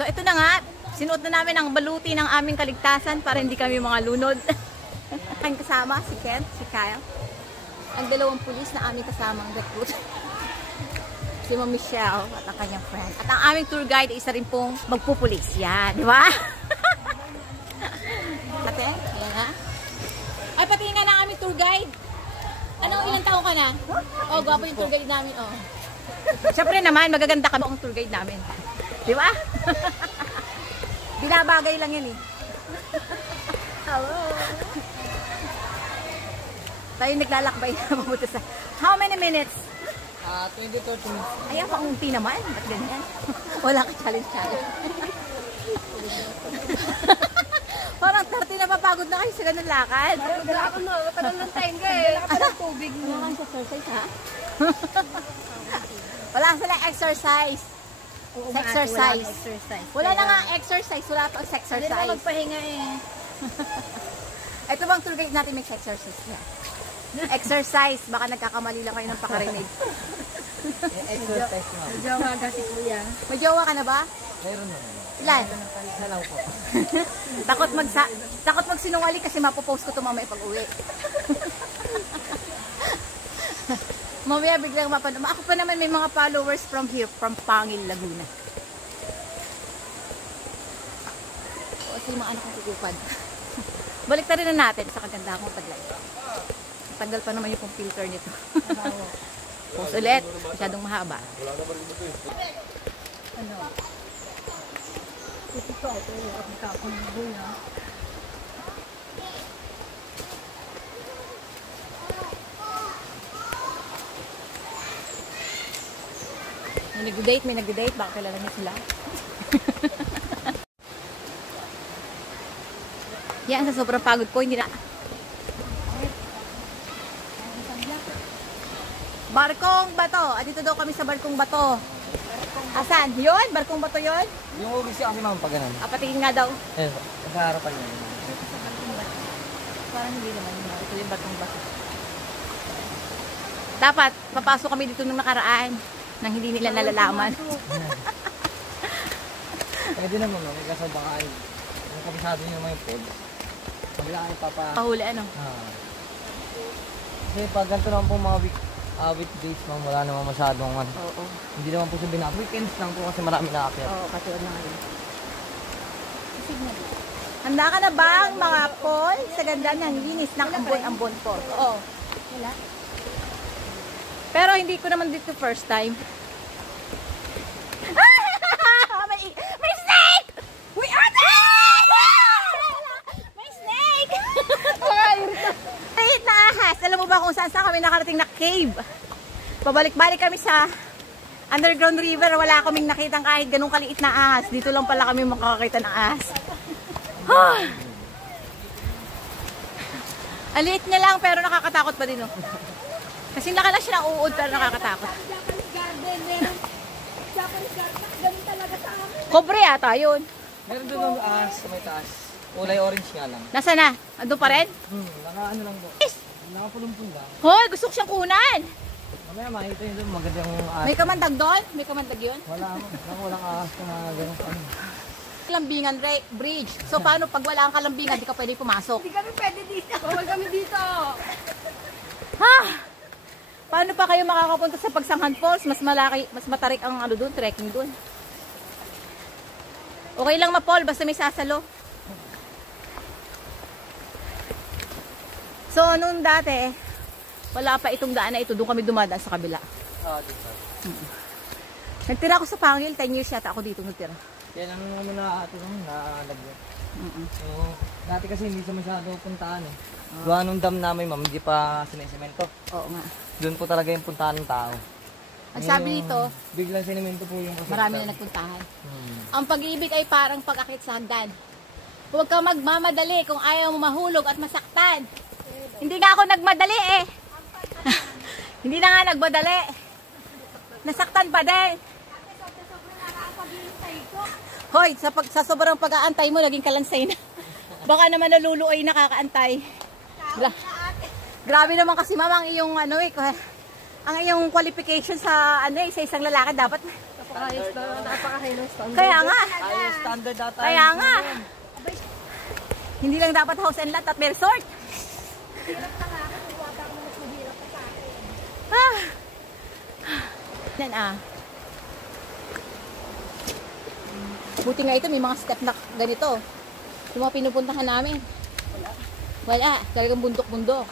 So ito na nga, sinuot na namin ang baluti ng aming kaligtasan para hindi kami mga lunod. Ang kasama, si Kent, si Kyle. Ang dalawang pulis na aming kasamang recruit. Si Ma'am Michelle at ang kanyang friend. At ang aming tour guide, isa rin pong magpupulis. Yan, di ba? Ate, ayan ha. Ay, pati nga na aming tour guide. Anong ilang taon ka na? Oh, gwapo yung tour guide namin, oh. Siyempre naman, magaganda kami ang tour guide namin. Di ba? Binabagay lang yan eh. Hello. Tayo naglalakbay na mabuti sa... How many minutes? 20 to 30 minutes. Ayan, pakunti naman. Ba't ganyan? Wala ka challenge. Parang 30 na papagod na kayo sa ganun lakad. Wala ako no, matagal ng time ka eh. Wala ka pa ng tubig mo. Wala kang exercise ha? Wala sila exercise. Oo, Exercise. exercise. Wala na nga exercise. Wala pa Hindi na exercise. magpahinga eh. Ito bang tour guide natin may exercise niya? Exercise. Baka nagkakamali lang kayo ng pakarinig. Exercise mo. Medyo maga si kuya. May jowa ka na ba? Meron naman. Ilan? Dalaw po. Takot magsinungaling kasi mapopost ko ito mamaya pag uwi. Mamaya biglang mapanood. Ako pa naman may mga followers from here, from Pangil, Laguna. O kasi yung mga anak kong kukupad. Balik na rin na natin sa kagandahan kong taglay. Tanggal pa naman yung filter nito. Post ulit. Masyadong mahaba. Ano? Ito pa, ito yung kapag buya. May nag-date. Baka kilala niyo sila. Yan, sa sobrang pagod ko, hindi na... Barkong Bato. Dito daw kami sa Barkong Bato. Asan? Yun? Barkong Bato yun? Yung ubis kasi ma'am pag ganun. Patingin nga daw. Eh, sa harapan niya. Parang hindi naman yun. Ito yung Barkong Bato. Dapat, papasok kami dito nung nakaraan nang hindi nila nalalaman. Pwede naman no, may kaso baka ay yung kabisado niyo naman yung pod. Pagla ay Pahuli ano? Kasi pag ganito naman po mga weekdays ma'am, wala naman masyadong ano. Oo. Hindi naman po sabihin na weekends lang po kasi marami na aakyat. Oo, katulad na ngayon. Handa ka na ba mga Paul sa ganda ng linis ng ambon-ambon ko? Oo. Wala. Pero hindi ko naman dito first time. May snake! We are there! May snake! Kahit na ahas. Alam mo ba kung saan kami nakarating na cave? Pabalik-balik kami sa underground river. Wala kaming nakitang kahit ganung kaliit na ahas. Dito lang pala kami makakakita ng ahas. Aliit niya lang pero nakakatakot pa din. Oh. Kasi laki na siya ng uod pero nakakatakot. Japanese garden, meron. Japanese garden, ganun talaga sa amin. Kobre ata yun. Meron doon ang taas, may taas. Kulay orange nga lang. Nasaan na? Ando pa rin? Naka ano lang po. Nakapulong-pulong lang. Hoy, gusto ko siyang kunan. Mamaya makita nyo doon, maganda yung ahas. May kamandag doon? May kamandag yun? Wala mo. Walang ahas na gano'n ano. Kalambingan bridge. So paano pag wala kang kalambingan, di ka pwede pumasok? Hindi kami pwede dito. Bawal kami dito. Ha? Paano pa kayo makakapunta sa Pagsanghan Falls? Mas malaki, mas matarik ang ano doon, trekking doon. Okay lang ma-Paul, basta may sasalo. So noon dati, wala pa itong daan na ito, doon kami dumadaan sa kabila. Dito. Nagtira ako sa Pangil, 10 years yata ako dito nagtira. Yan ang ano na atin nung naalagyan. So, dati kasi hindi siya masyado puntaan eh. Gawa nung dam namin ma'am, hindi pa sinesemento. Oo nga. Doon po talaga yung puntahan ng tao. Ang sabi dito, Biglang sinemento po yung kasi. marami na nagpuntahan. Ang pag-ibig ay parang pag-akit sa hagdan. Huwag ka magmamadali kung ayaw mo mahulog at masaktan. Hindi nga ako nagmadali eh. Hindi na nga nagmadali. Nasaktan pa din. Hoy, sa sobrang pag-aantay mo, naging kalansay na. Baka naman naluluoy nakakaantay. Grabe naman kasi mama ang iyong ano eh, ang iyong qualification sa ano eh, sa isang lalaki dapat Napaka-high ng standard. Kaya nga. Ay, standard data. Kaya nga. Hindi lang dapat house and lot at may resort. Hirap na nga ako. Wata ko mas mahirap pa sa akin. Ah. Yan Buti nga ito, may mga step na ganito. Yung mga pinupuntahan namin. Wala. Talagang bundok-bundok.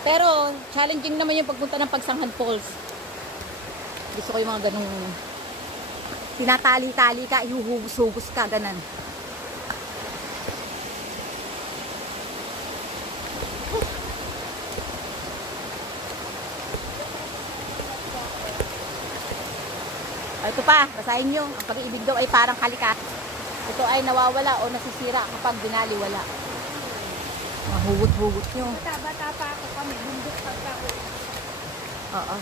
Pero, challenging naman yung pagpunta ng Pagsanghan Falls. Gusto ko yung mga ganung tinatali-tali ka, ihuhugos-hugos ka, ganan. Ito pa, basahin nyo. Ang pag-ibig daw ay parang kalikat. Ito ay nawawala o nasisira kapag binaliwala. Mga hugot-hugot nyo. Bata-bata pa ako kami. Bundok pagka ko. Oo.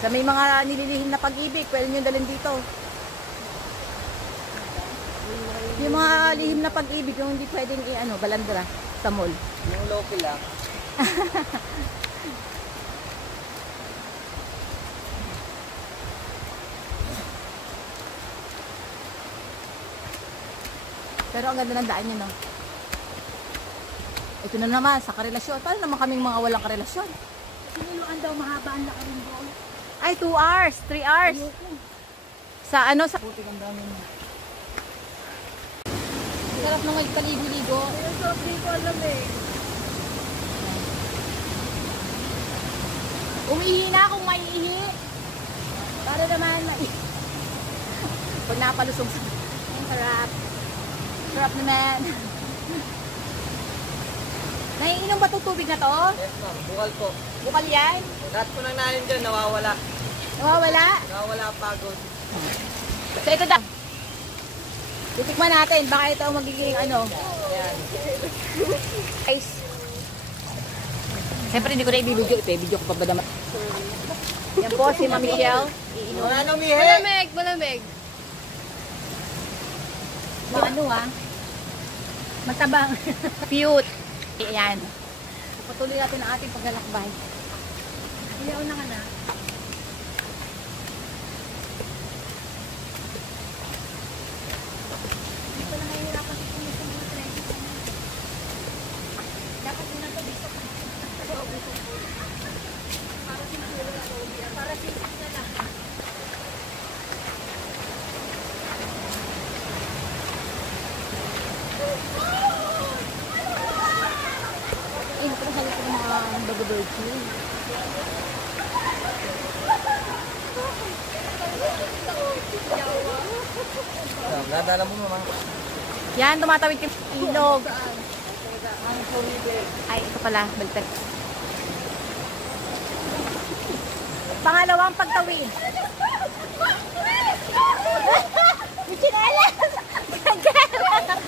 Sa may mga nililihim na pag-ibig, pwede nyo dalhin dito. Yung mga lihim na pag-ibig, yung hindi pwedeng balandra sa mall. Yung local lang. Pero ang ganda ng daan nyo, no? Ito na naman, sa karelasyon. Paano naman kaming mga walang karelasyon? Siniluan daw mahaba ang laki rin doon. Ay, 2 hours, 3 hours. Sa sa... Puti ang dami mo. Sarap nung paligo-ligo. Pero sobrang ko alam eh. Umihi na kung maiihi. Para naman pag napalusog sa... Ang sarap. Sarap naman. Naiinom ba itong tubig na to? Yes ma'am, bukal po. Bukal yan? Lahat po nang nanin dyan, nawawala. Nawawala? Nawawala pagod. So ito daw. Titikman natin. Baka ito ang magiging Ayan. ice. Siyempre hindi ko na ibibidyo. Ito, ibidyo ko pa ba naman. Yan po si Ma'am Michelle. Iinom. Wala nang mihe! Malamig, malamig. Matabang. Cute. Ayan. Patuloy natin ang ating paglalakbay. Iyaw na ka na. Hindi ko na nahihirapan sa mga traffic. Dapat muna ito dito. Para sisip na lang. Ito na sa likod ng mga bago-birds. Nadala mo naman. Yan, tumatawid yung ilog. Ay, ito pala, baliktad. Pangalawang pagtawid. Yung chinelas!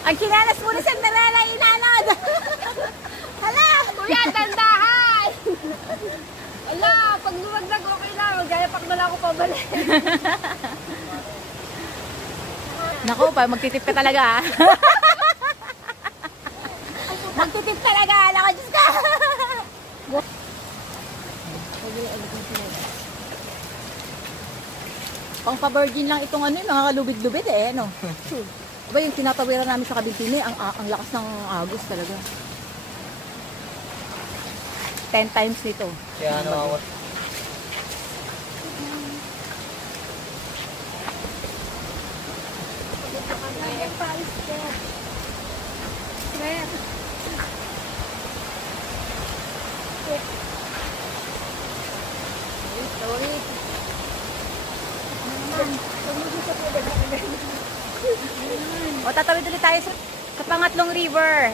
Ang chinelas muna sa narala inanod. Hala! Kuya, tandahan! Ala, pag lumagdag okay lang. Magayapak na lang ako pabalik. Naku, magtitip ka talaga. Magtitip talaga. Alam ko, Diyos ka. Pang pa-virgin lang itong nakakalubid-lubid Aba yung tinatawiran namin sa Kabintini, ang lakas ng agos talaga. 10 times nito. Kaya nawawala. O tatawid ulit tayo sa pangatlong river.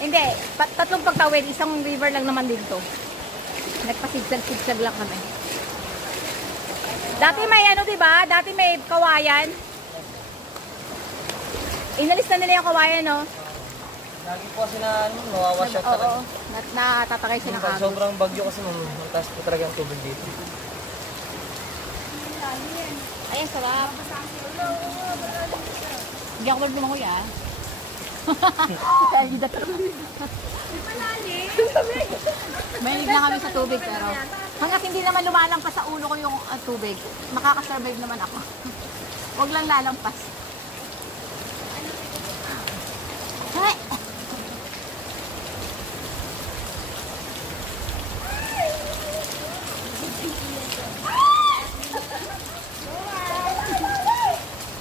Hindi, tatlong pagtawid, isang river lang naman dito. Nagpasigsag-sigsag lang kami. Dati may diba? Dati may kawayan. Inalis na nila yung kawayan, no? Lagi po kasi nawawash out talaga. Oo, natatakay siya ng agos. Sobrang bagyo kasi mataas po talaga ang tubig dito. Ay, ang sarap. Hindi ako wala lumangoy ah. Mahilig na kami sa tubig pero hanggat hindi naman lumalampas sa ulo ko yung tubig, makakasurvive naman ako. Huwag lang lalampas. Ay!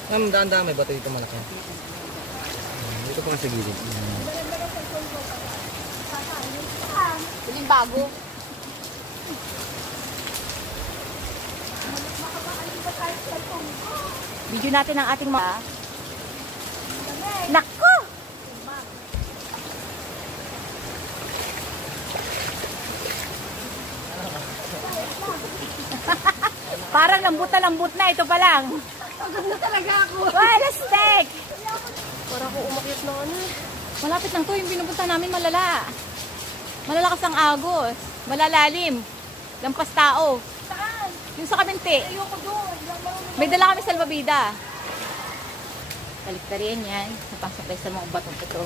Ma'am, daan-daan may bato dito malaki. Dito pa nga sa gilid. Ito yung bago. Video natin ang ating mga... Naku! Parang lambot na ito pa lang. Pagod na talaga ako. Wala steak! Para ko umakyat na ano. Malapit lang to, yung pinupunta namin malala. Malalakas ang agos. Malalalim. Lampas tao. Saan? Yung sa Kabinte. Ayoko doon. May dala kami salbabida. Balik ka rin yan. Napasok tayo sa mga batong ito.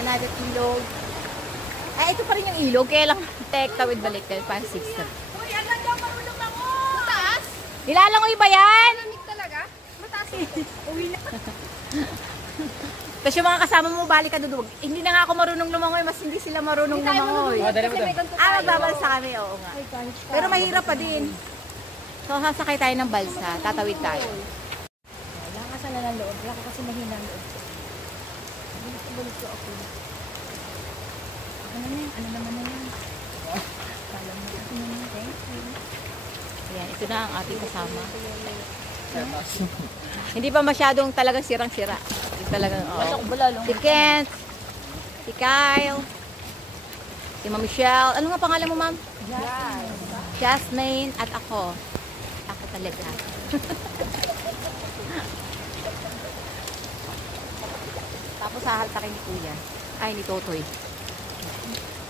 Another ilog. Ay, ito pa rin yung ilog. Kaya lang tek tawid balik ka. Para 6 na. Uy, agad daw marunong ako. Mataas? Nilalangoy ba yan? Malamig talaga? Mataas. Uwi na. Tapos yung mga kasama mo, balik ka dudug. Hindi na nga ako marunong lumangoy. Mas hindi sila marunong lumangoy. Dali mo to. Magbabalsa kami. Oo nga. Pero mahirap pa din. So, sasakay tayo ng balsa. Tatawid tayo. Wala ka sana ng loob. Wala ko kasi mahina ang loob. Bulit ko ako. Ano na yan? Ano naman na yan? Kala mo kasi naman. Thank you. Ayan, ito na ang ating kasama. Hindi pa masyadong talagang sirang-sira. Talagang, si Kent, si Kyle, si Ma'am Michelle. Ano nga pangalan mo, Ma'am? Jasmine at ako. Ako talaga. Tapos hahaltakin ni Kuya. Ay, ni Totoy.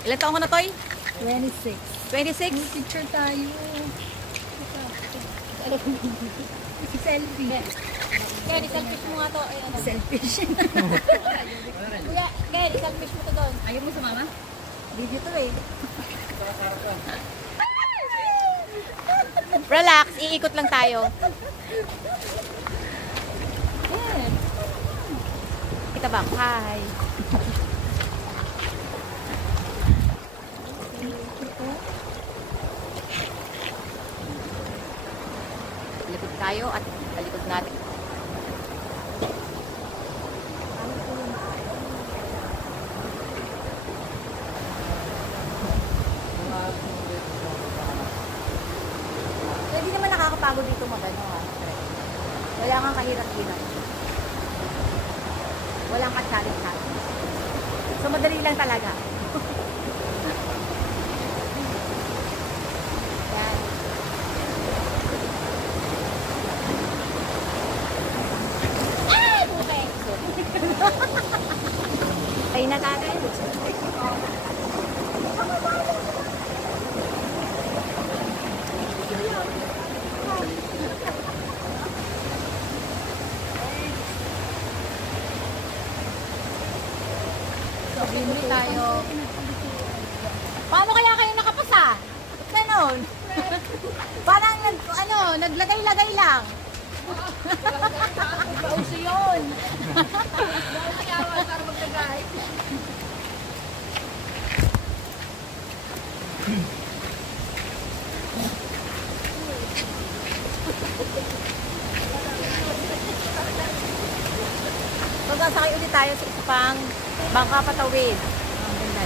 Ilan taon ka na, Toy? 26. 26? Picture tayo. Selfie. Kaya, selfish mo nga to. Ay, ano? Selfish. Kuya, kaya, selfish mo to doon. Ayaw mo sa mama? Video to eh. Relax, iikot lang tayo. Yan. Kita ba? Hi. Likod tayo at talikod natin. Hindi naman nakakapagod dito magano ha. Wala kang kahirap-hirap. Walang ka-challenge. So madali lang talaga. Yan. Ay! Okay. Ay na natin. So, bimili tayo. Paano kaya kayo nakapasa? Ganon. Parang naglagay-lagay lang. Pauso yun. Ayaw para maglagay. So, sasakay ulit tayo sa isa pang bangka patawid. Ang ganda.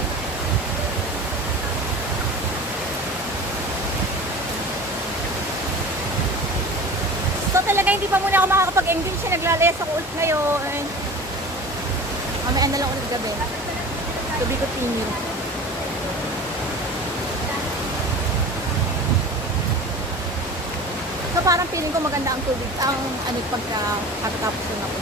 So, talaga hindi pa muna ako makakapag-engage siya. Naglalayas ako ulit ngayon. Mamaya na lang ulit gabi. To be continued. So, parang feeling ko maganda ang tubig, ang anig pagkatapos na ako.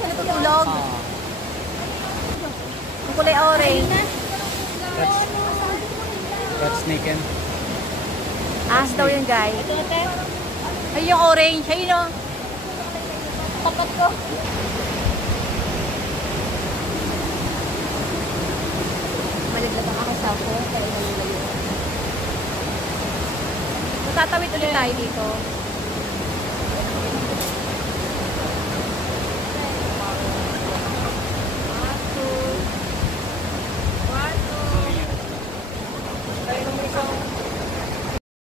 siya natutulog. Ah. Ang kulay orange. Red snake yan. Ahas daw yun, guys. Ay, yung orange. Ayun o. Tapat ko. Malaglag ang ako sa phone. Matatawid ulit tayo dito.